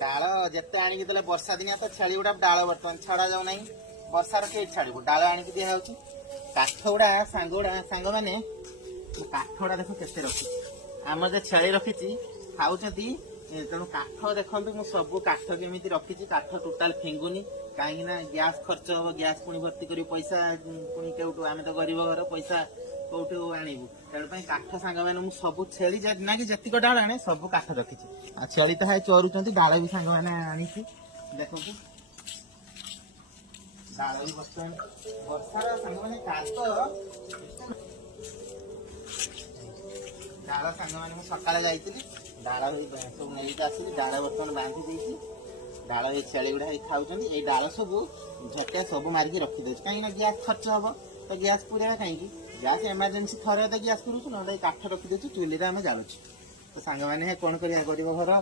डाल जिते आणिकी देले वर्षा दिनिया तो छेली गुड़ा डाल बर्तमान छड़ा जाऊ नहीं वर्षार के छाड़ू डाल आणिकी दिया होची काठ गुड़ा सांग मैंने काठ गुड़ा देख के रखी आम जो छेली रखी खाऊंती तेणु काठ देखो मुझे सब काठ केमी रखी काठ टोटाल फिंगुनी कहीं गैस खर्च हम गैस पुणी भर्ती कर पैसा पुणी केउटू आम तो गरीब घर पैसा कौटू आणबू तेणु काठ सांग मैंने मुझे सब छेली ना कि जीक डाल आने सब काठ रखी छेली तो है चोरुंच डाल भी सांग मैंने आनी देखो डाल भी बर्तमान वर्षार सांग मैंने डाल सांग मैंने सकाଳେ ଯାଇଥିଲି डाल सब नहीं आसली डाल बर्तमान बांधी देती डाल ये छेली गुड़ा खाऊँ ये डाल सब झटिया सब मारिकी रखीदे कहीं गैस खर्च हम तो गैस पुरेगा कहीं गैस एमरजेंसी थरे तो गैस पुरुष ना काठ रखीदे चुली में जालुच तो सांग मैंने कौन कर गरीब घर आ